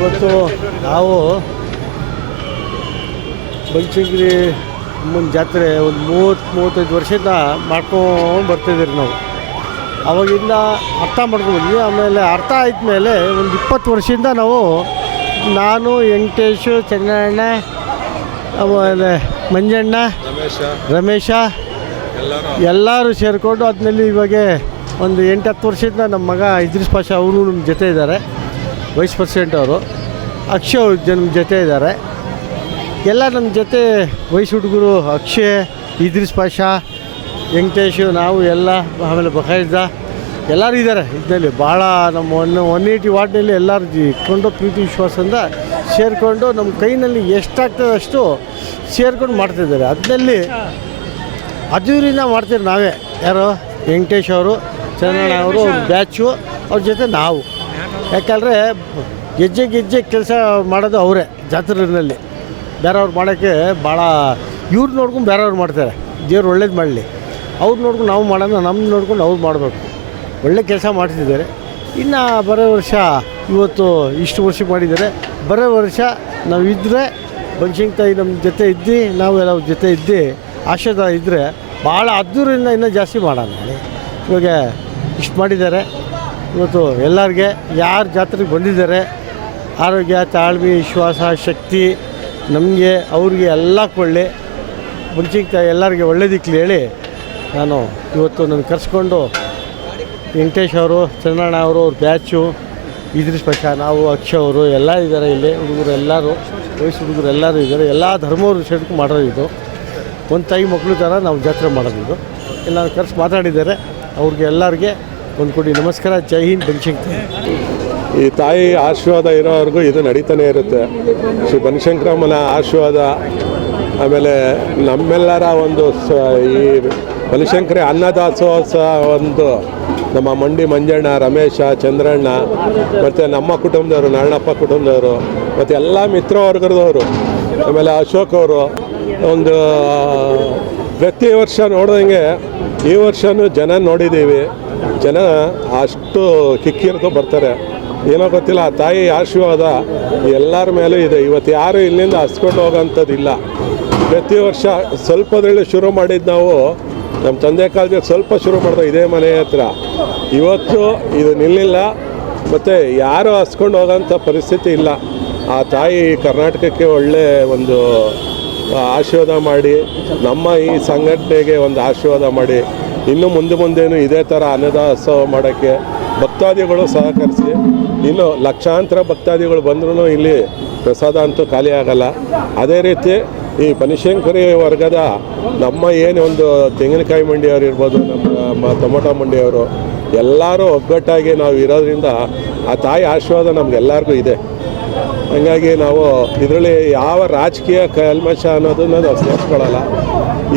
ಇವತ್ತು ನಾವು ಬನಶಂಕರಿ ಅಮ್ಮನ ಜಾತ್ರೆ ಒಂದು 30-35 ವರ್ಷದಿಂದ ಮಾಡ್ಕೊಂಡು ಬರ್ತಿದ್ದೀರಿ ನಾವು. ಅವಾಗಿಂದ ಅರ್ಥ ಮಾಡ್ಕೊಂಡ್ಬಂದ್ವಿ. ಆಮೇಲೆ ಅರ್ಥ ಆದಮೇಲೆ ಒಂದು 20 ವರ್ಷದಿಂದ ನಾನು ವೆಂಕಟೇಶು, ಚೆನ್ನಣ್ಣ, ಆಮೇಲೆ ಮಂಜಣ್ಣ, ರಮೇಶ ಎಲ್ಲರೂ ಸೇರಿಕೊಂಡು ಆದಮೇಲೆ ಇವಾಗ ಒಂದು 8-10 ವರ್ಷದಿಂದ ನಮ್ಮ ಮಗ ಇದ್ರಿಸ್ ಪಾಷಾ ಅವರು ನಮ್ಮ ಜೊತೆ ಇದ್ದಾರೆ. ವೈಸ್ ಪ್ರೆಸಿಡೆಂಟ್ ಅವರು. ಅಕ್ಷಯ್ ನಮ್ಮ ಜೊತೆ ಇದ್ದಾರೆ. ಎಲ್ಲ ನಮ್ಮ ಜೊತೆ ವಯಸ್ಸು ಹುಡುಗರು ಅಕ್ಷಯ್, ಇದ್ರಿಸ್ ಪಾಷಾ, ವೆಂಕಟೇಶು, ನಾವು ಎಲ್ಲ, ಆಮೇಲೆ ಬಖೈದ ಎಲ್ಲರೂ ಇದ್ದಾರೆ. ಇದರಲ್ಲಿ ಭಾಳ ನಮ್ಮ 180 ವಾರ್ಡ್ನಲ್ಲಿ ಎಲ್ಲರೂ ಇಟ್ಕೊಂಡು ಪ್ರೀತಿ ವಿಶ್ವಾಸದಿಂದ ಸೇರಿಕೊಂಡು ನಮ್ಮ ಕೈನಲ್ಲಿ ಎಷ್ಟಾಗ್ತದೆ ಅಷ್ಟು ಸೇರ್ಕೊಂಡು ಮಾಡ್ತಿದ್ದಾರೆ. ಅದರಲ್ಲಿ ಅದ್ದೂರಿನ ಮಾಡ್ತೀವಿ ನಾವೇ. ಯಾರು ವೆಂಕಟೇಶ್ ಅವರು, ಚಂದ್ರಣ್ಣ ಅವರು, ಅವ್ರ ಬ್ಯಾಚು, ಅವ್ರ ಜೊತೆ ನಾವು. ಯಾಕಂದರೆ ಗೆಜ್ಜೆ ಕೆಲಸ ಮಾಡೋದು ಅವರೇ ಜಾತ್ರೆಯಲ್ಲಿ. ಬೇರೆಯವ್ರು ಮಾಡೋಕ್ಕೆ ಭಾಳ ಇವ್ರು ನೋಡ್ಕೊಂಡು ಬೇರೆಯವ್ರು ಮಾಡ್ತಾರೆ. ದೇವ್ರು ಒಳ್ಳೇದು ಮಾಡಲಿ. ಅವ್ರು ನೋಡ್ಕೊಂಡು ನಾವು ಮಾಡೋಣ, ನಮ್ಮ ನೋಡ್ಕೊಂಡು ಅವ್ರು ಮಾಡಬೇಕು. ಒಳ್ಳೆ ಕೆಲಸ ಮಾಡ್ತಿದ್ದಾರೆ. ಇನ್ನು ಬರೋ ವರ್ಷ ಇವತ್ತು ಇಷ್ಟು ವರ್ಷ ಮಾಡಿದ್ದಾರೆ. ಬರೋ ವರ್ಷ ನಾವು ಇದ್ದರೆ ಬನಶಂಕರಿ ತಾಯಿ ನಮ್ಮ ಜೊತೆ ಇದ್ದು, ನಾವೆಲ್ಲ ಜೊತೆ ಇದ್ದು ಆಶೀರ್ವಾದ ಇದ್ದರೆ ಭಾಳ ಅದ್ದೂರಿಂದ ಇನ್ನೂ ಜಾಸ್ತಿ ಮಾಡೋಣ. ಇವಾಗ ಇಷ್ಟು ಮಾಡಿದ್ದಾರೆ. ಇವತ್ತು ಎಲ್ಲರಿಗೆ ಯಾರು ಜಾತ್ರೆಗೆ ಬಂದಿದ್ದಾರೆ ಆರೋಗ್ಯ, ತಾಳ್ಮೆ, ವಿಶ್ವಾಸ, ಶಕ್ತಿ ನಮಗೆ ಅವ್ರಿಗೆ ಎಲ್ಲ ಕೊಳ್ಳಿ. ಬನಶಂಕರಿ ತಾಯಿ ಎಲ್ಲರಿಗೆ ಒಳ್ಳೇದಿಕ್ಲಿ ಹೇಳಿ ನಾನು ಇವತ್ತು ನಾನು ಕರೆಸ್ಕೊಂಡು ವೆಂಕಟೇಶ್ ಅವರು, ಚಂದ್ರಣ್ಣ ಅವರು, ಅವ್ರ ಬ್ಯಾಚು, ಇದ್ರಿಸ್ ಪಾಷಾ, ನಾವು, ಅಕ್ಷಯ್ ಅವರು ಎಲ್ಲ ಇದ್ದಾರೆ. ಇಲ್ಲಿ ಹುಡುಗರು ಎಲ್ಲರೂ, ವಯಸ್ಸು ಹುಡುಗರು ಎಲ್ಲರೂ ಇದ್ದಾರೆ. ಎಲ್ಲ ಧರ್ಮವರು ಸೇರ್ಕೊಂಡು ಮಾಡೋದು ಇದು. ಒಂದು ತಾಯಿ ಮಕ್ಕಳು ಥರ ನಾವು ಜಾತ್ರೆ ಮಾಡೋದು ಇದು. ಎಲ್ಲ ಕರೆಸಿ ಮಾತಾಡಿದ್ದಾರೆ. ಅವ್ರಿಗೆ ಎಲ್ಲರಿಗೆ ಒಂದು ಕೊಡಿ ನಮಸ್ಕಾರ. ಜೈ ಹಿಂದ್, ಬನಶಂಕರಿ. ಈ ತಾಯಿ ಆಶೀರ್ವಾದ ಇರೋವರೆಗೂ ಇದು ನಡೀತಾನೆ ಇರುತ್ತೆ. ಶ್ರೀ ಬನಶಂಕರಮ್ಮನ ಆಶೀರ್ವಾದ, ಆಮೇಲೆ ನಮ್ಮೆಲ್ಲರ ಒಂದು ಈ ಬನಶಂಕರಿ ಅನ್ನದಾಸೋತ್ಸವ ಒಂದು ನಮ್ಮ ಮಂಡಿ ಮಂಜಣ್ಣ, ರಮೇಶ, ಚಂದ್ರಣ್ಣ, ಮತ್ತು ನಮ್ಮ ಕುಟುಂಬದವರು, ನಾರಾಯಣಪ್ಪ ಕುಟುಂಬದವರು, ಮತ್ತು ಎಲ್ಲ ಮಿತ್ರ ವರ್ಗದವರು, ಆಮೇಲೆ ಅಶೋಕ್ ಅವರು ಒಂದು ಪ್ರತಿ ವರ್ಷ ನೋಡ್ದಂಗೆ ಈ ವರ್ಷವೂ ಜನ ನೋಡಿದ್ದೀವಿ. ಜನ ಅಷ್ಟು ಕಿಕ್ಕಿರ್ದು ಬರ್ತಾರೆ. ಏನೋ ಗೊತ್ತಿಲ್ಲ, ಆ ತಾಯಿ ಆಶೀರ್ವಾದ ಎಲ್ಲರ ಮೇಲೂ ಇದೆ. ಇವತ್ತು ಯಾರು ಇಲ್ಲಿಂದ ಹಸ್ಕೊಂಡು ಹೋಗೋಂಥದ್ದಿಲ್ಲ. ಪ್ರತಿ ವರ್ಷ ಸ್ವಲ್ಪದ್ರಲ್ಲಿ ಶುರು ಮಾಡಿದ್ದು ನಾವು. ನಮ್ಮ ತಂದೆ ಕಾಲದಲ್ಲಿ ಸ್ವಲ್ಪ ಶುರು ಮಾಡಿದೆ ಇದೇ ಮನೆ ಹತ್ರ. ಇವತ್ತು ಇದು ನಿಲ್ಲಿಲ್ಲ. ಮತ್ತು ಯಾರೂ ಹಸ್ಕೊಂಡು ಹೋಗೋಂಥ ಪರಿಸ್ಥಿತಿ ಇಲ್ಲ. ಆ ತಾಯಿ ಕರ್ನಾಟಕಕ್ಕೆ ಒಳ್ಳೆ ಒಂದು ಆಶೀರ್ವಾದ ಮಾಡಿ, ನಮ್ಮ ಈ ಸಂಘಟನೆಗೆ ಒಂದು ಆಶೀರ್ವಾದ ಮಾಡಿ, ಇನ್ನು ಮುಂದೇನು ಇದೇ ಥರ ಅನ್ನದಾಸೋತ್ಸವ ಮಾಡೋಕ್ಕೆ ಭಕ್ತಾದಿಗಳು ಸಹಕರಿಸಿ, ಇನ್ನು ಲಕ್ಷಾಂತರ ಭಕ್ತಾದಿಗಳು ಬಂದ್ರೂ ಇಲ್ಲಿ ಪ್ರಸಾದ ಅಂತೂ ಖಾಲಿ ಆಗಲ್ಲ. ಅದೇ ರೀತಿ ಈ ಬನಶಂಕರಿ ವರ್ಗದ ನಮ್ಮ ಏನು ಒಂದು ತೆಂಗಿನಕಾಯಿ ಮಂಡಿಯವರು ಇರ್ಬೋದು, ನಮ್ಮ ಟೊಮೊಟೊ ಮಂಡಿಯವರು ಎಲ್ಲರೂ ಒಗ್ಗಟ್ಟಾಗಿ ನಾವು ಇರೋದ್ರಿಂದ ಆ ತಾಯಿ ಆಶೀರ್ವಾದ ನಮಗೆಲ್ಲರಿಗೂ ಇದೆ. ಹಾಗಾಗಿ ನಾವು ಇದರಲ್ಲಿ ಯಾವ ರಾಜಕೀಯ ಕಲ್ಮಶ ಅನ್ನೋದನ್ನು ನಾವು ಸೇರಿಸ್ಕೊಳ್ಳಲ್ಲ.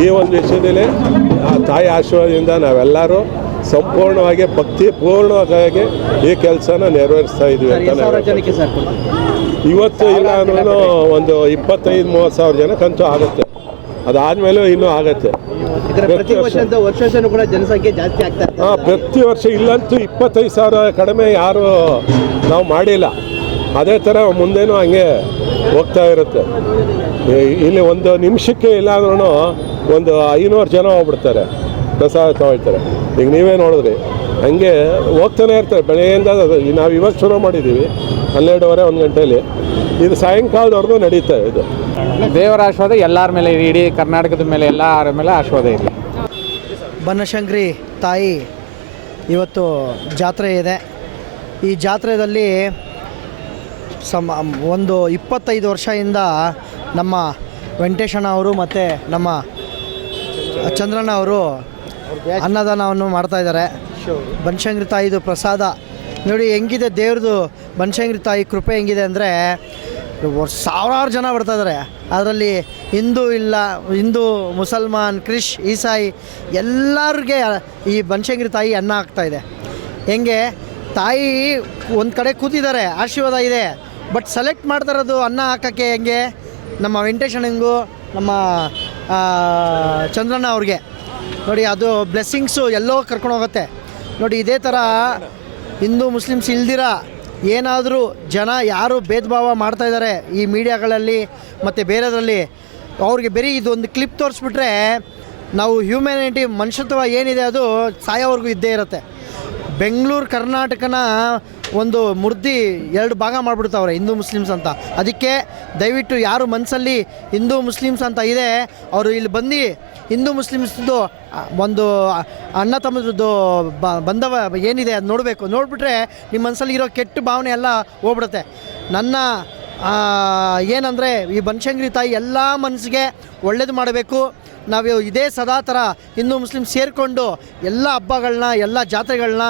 ಈ ಒಂದು ವಿಷಯದಲ್ಲಿ ಆ ತಾಯಿ ಆಶೀರ್ವಾದದಿಂದ ನಾವೆಲ್ಲರೂ ಸಂಪೂರ್ಣವಾಗಿ ಭಕ್ತಿಪೂರ್ಣವಾಗಿ ಈ ಕೆಲಸನ ನೆರವೇರಿಸ್ತಾ ಇದ್ವಿ ಅಂತ. ಇವತ್ತು ಇಲ್ಲ ಅನ್ನೋ ಒಂದು 25-30 ಸಾವಿರ ಜನಕ್ಕಂತೂ ಆಗುತ್ತೆ. ಅದಾದಮೇಲೂ ಇನ್ನೂ ಆಗುತ್ತೆ. ಪ್ರತಿ ವರ್ಷ ಕೂಡ ಜನಸಂಖ್ಯೆ ಜಾಸ್ತಿ ಆಗ್ತಾ ಇದೆ. ಪ್ರತಿ ವರ್ಷ ಇಲ್ಲಂತೂ 25 ಸಾವಿರ ಕಡಿಮೆ ಯಾರು ನಾವು ಮಾಡಿಲ್ಲ. ಅದೇ ಥರ ಮುಂದೇನೂ ಹಂಗೆ ಹೋಗ್ತಾ ಇರುತ್ತೆ. ಇಲ್ಲಿ ಒಂದು ನಿಮಿಷಕ್ಕೆ ಇಲ್ಲ ಅಂದ್ರೂ ಒಂದು 500 ಜನ ಹೋಗ್ಬಿಡ್ತಾರೆ, ಪ್ರಸಾದ ತಗೊಳ್ತಾರೆ. ಈಗ ನೀವೇ ನೋಡಿದ್ರಿ, ಹಂಗೆ ಹೋಗ್ತಾನೆ ಇರ್ತಾರೆ. ಬೆಳಗ್ಗೆಯಿಂದ ನಾವು ಇವಾಗ ಶುರು ಮಾಡಿದ್ದೀವಿ 12:30 1 ಗಂಟೆಯಲ್ಲಿ. ಇದು ಸಾಯಂಕಾಲದವರೆಗೂ ನಡೀತಾ ಇದು. ದೇವರ ಆಶೀರ್ವಾದ ಎಲ್ಲರ ಮೇಲೆ, ಇಡೀ ಕರ್ನಾಟಕದ ಮೇಲೆ ಎಲ್ಲರ ಮೇಲೆ ಆಶೀರ್ವಾದ ಇರಲಿ. ಬನಶಂಕರಿ ತಾಯಿ ಇವತ್ತು ಜಾತ್ರೆ ಇದೆ. ಈ ಜಾತ್ರೆಯಲ್ಲಿ ಒಂದು 25 ವರ್ಷದಿಂದ ನಮ್ಮ ವೆಂಕಟೇಶಣ್ಣ ಅವರು ಮತ್ತು ನಮ್ಮ ಚಂದ್ರಣ್ಣ ಅವರು ಅನ್ನದಾನವನ್ನು ಮಾಡ್ತಾಯಿದ್ದಾರೆ. ಬನಶಂಕರಿ ತಾಯಿದು ಪ್ರಸಾದ ನೋಡಿ ಹೆಂಗಿದೆ. ದೇವ್ರದ್ದು ಬನಶಂಕರಿ ತಾಯಿ ಕೃಪೆ ಹೆಂಗಿದೆ ಅಂದರೆ ಸಾವಿರಾರು ಜನ ಬರ್ತಾಯಿದ್ದಾರೆ. ಅದರಲ್ಲಿ ಹಿಂದೂ, ಮುಸಲ್ಮಾನ್, ಕ್ರಿಶ್, ಈಸಾಯಿ ಎಲ್ಲರಿಗೆ ಈ ಬನಶಂಕರಿ ತಾಯಿ ಅನ್ನ ಹಾಕ್ತಾಯಿದೆ. ಹೆಂಗೆ ತಾಯಿ ಒಂದು ಕಡೆ ಕೂತಿದ್ದಾರೆ, ಆಶೀರ್ವಾದ ಇದೆ. ಬಟ್ ಸೆಲೆಕ್ಟ್ ಮಾಡ್ತಾರದು ಅನ್ನ ಹಾಕೋಕ್ಕೆ ಹೆಂಗೆ ನಮ್ಮ ವೆಂಕಟೇಶಣ್ಣಂಗೂ ನಮ್ಮ ಚಂದ್ರಣ್ಣ ಅವ್ರಿಗೆ ನೋಡಿ. ಅದು ಬ್ಲೆಸ್ಸಿಂಗ್ಸು ಎಲ್ಲೋ ಕರ್ಕೊಂಡು ಹೋಗುತ್ತೆ ನೋಡಿ. ಇದೇ ಥರ ಹಿಂದೂ ಮುಸ್ಲಿಮ್ಸ್ ಇಲ್ದಿರ ಏನಾದರೂ ಜನ ಯಾರು ಭೇದ ಭಾವ ಮಾಡ್ತಾಯಿದ್ದಾರೆ ಈ ಮೀಡಿಯಾಗಳಲ್ಲಿ ಮತ್ತು ಬೇರೆದರಲ್ಲಿ, ಅವ್ರಿಗೆ ಬರೀ ಇದೊಂದು ಕ್ಲಿಪ್ ತೋರಿಸ್ಬಿಟ್ರೆ ನಾವು ಹ್ಯೂಮ್ಯಾನಿಟಿ ಮನುಷ್ಯತ್ವ ಏನಿದೆ ಅದು ಸಾಯೋವರೆಗೂ ಇದ್ದೇ ಇರುತ್ತೆ. ಬೆಂಗಳೂರು ಕರ್ನಾಟಕನ ಒಂದು ಮುರ್ದಿ 2 ಭಾಗ ಮಾಡಿಬಿಡ್ತಾವ್ರೆ ಹಿಂದೂ ಮುಸ್ಲಿಮ್ಸ್ ಅಂತ. ಅದಕ್ಕೆ ದಯವಿಟ್ಟು ಯಾರು ಮನಸ್ಸಲ್ಲಿ ಹಿಂದೂ ಮುಸ್ಲಿಮ್ಸ್ ಅಂತ ಇದೆ ಅವರು ಇಲ್ಲಿ ಬಂದು ಹಿಂದೂ ಮುಸ್ಲಿಮ್ಸ್ದು ಒಂದು ಅಣ್ಣ ತಮ್ಮದ್ರದ್ದು ಬಂಧವ ಏನಿದೆ ಅದು ನೋಡಬೇಕು. ನೋಡಿಬಿಟ್ರೆ ನಿಮ್ಮ ಮನಸ್ಸಲ್ಲಿ ಇರೋ ಕೆಟ್ಟ ಭಾವನೆ ಎಲ್ಲ ಹೋಗ್ಬಿಡುತ್ತೆ. ನನ್ನ ಏನಂದರೆ ಈ ಬನಶಂಕರಿ ತಾಯಿ ಎಲ್ಲ ಮನಸ್ಸಿಗೆ ಒಳ್ಳೇದು ಮಾಡಬೇಕು. ನಾವು ಇದೇ ಸದಾ ಥರ ಹಿಂದೂ ಮುಸ್ಲಿಮ್ ಸೇರಿಕೊಂಡು ಎಲ್ಲ ಹಬ್ಬಗಳನ್ನ ಎಲ್ಲ ಜಾತ್ರೆಗಳನ್ನ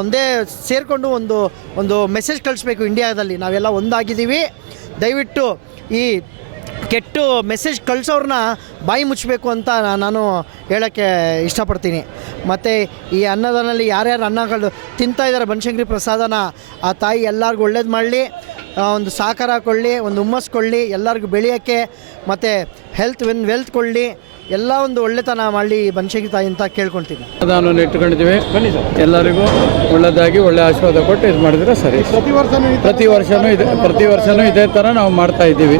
ಒಂದೇ ಸೇರಿಕೊಂಡು ಒಂದು ಮೆಸೇಜ್ ಕಳಿಸ್ಬೇಕು. ಇಂಡಿಯಾದಲ್ಲಿ ನಾವೆಲ್ಲ ಒಂದಾಗಿದ್ದೀವಿ. ದಯವಿಟ್ಟು ಈ ಕೆಟ್ಟ ಮೆಸೇಜ್ ಕಳಿಸೋರನ್ನ ಬಾಯಿ ಮುಚ್ಚಬೇಕು ಅಂತ ನಾನು ಹೇಳೋಕ್ಕೆ ಇಷ್ಟಪಡ್ತೀನಿ. ಮತ್ತು ಈ ಅನ್ನದಾನಲ್ಲಿ ಯಾರ್ಯಾರು ಅನ್ನಗಳು ತಿಂತಾಯಿದ್ದಾರೆ ಬನಶಂಕರಿ ಪ್ರಸಾದನ, ಆ ತಾಯಿ ಎಲ್ಲರಿಗೂ ಒಳ್ಳೇದು ಮಾಡಲಿ, ಒಂದು ಸಹಕಾರ ಕೊಡಲಿ, ಒಂದು ಹುಮ್ಮಸ್ಸು ಕೊಡಲಿ, ಎಲ್ಲರಿಗೂ ಬೆಳೆಯೋಕ್ಕೆ ಮತ್ತು ವೆಲ್ತ್ ಕೊಡಲಿ, ಎಲ್ಲ ಒಂದು ಒಳ್ಳೆತನ ಮಾಡಲಿ ಬನಶಂಕರಿ ತಾಯಿ ಅಂತ ಕೇಳ್ಕೊಳ್ತೀನಿ. ನಾನು ಇಟ್ಕೊಂಡಿದ್ದೀವಿ. ಎಲ್ಲರಿಗೂ ಒಳ್ಳೆಯದಾಗಿ ಒಳ್ಳೆ ಆಶೀರ್ವಾದ ಕೊಟ್ಟು ಇದು ಮಾಡಿದ್ರೆ ಸರಿ. ಪ್ರತಿ ವರ್ಷನೂ ಇದೇ ಥರ ನಾವು ಮಾಡ್ತಾ ಇದ್ದೀವಿ.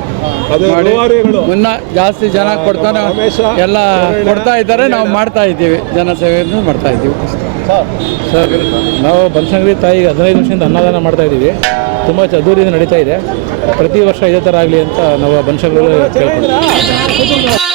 ಮುನ್ನ ಜಾಸ್ತಿ ಜನ ಕೊಡ್ತಾನೆ ಎಲ್ಲ ಕೊಡ್ತಾ ಇದ್ದಾರೆ, ನಾವು ಮಾಡ್ತಾ ಇದ್ದೀವಿ, ಜನಸೇವೆಯನ್ನು ಮಾಡ್ತಾ ಇದ್ದೀವಿ. ಸರ್, ನಾವು ಬನಶಂಕರಿ ತಾಯಿಗೆ 15 ವರ್ಷದಿಂದ ಅನ್ನದಾನ ಮಾಡ್ತಾ ಇದ್ದೀವಿ. ತುಂಬ ಅದ್ದೂರಿಯಿಂದ ನಡೀತಾ ಇದೆ. ಪ್ರತಿ ವರ್ಷ ಇದೇ ಥರ ಆಗಲಿ ಅಂತ ನಾವು ಬನಶಂಕರಿ ಕೇಳ್ಕೊಳ್ತೀವಿ.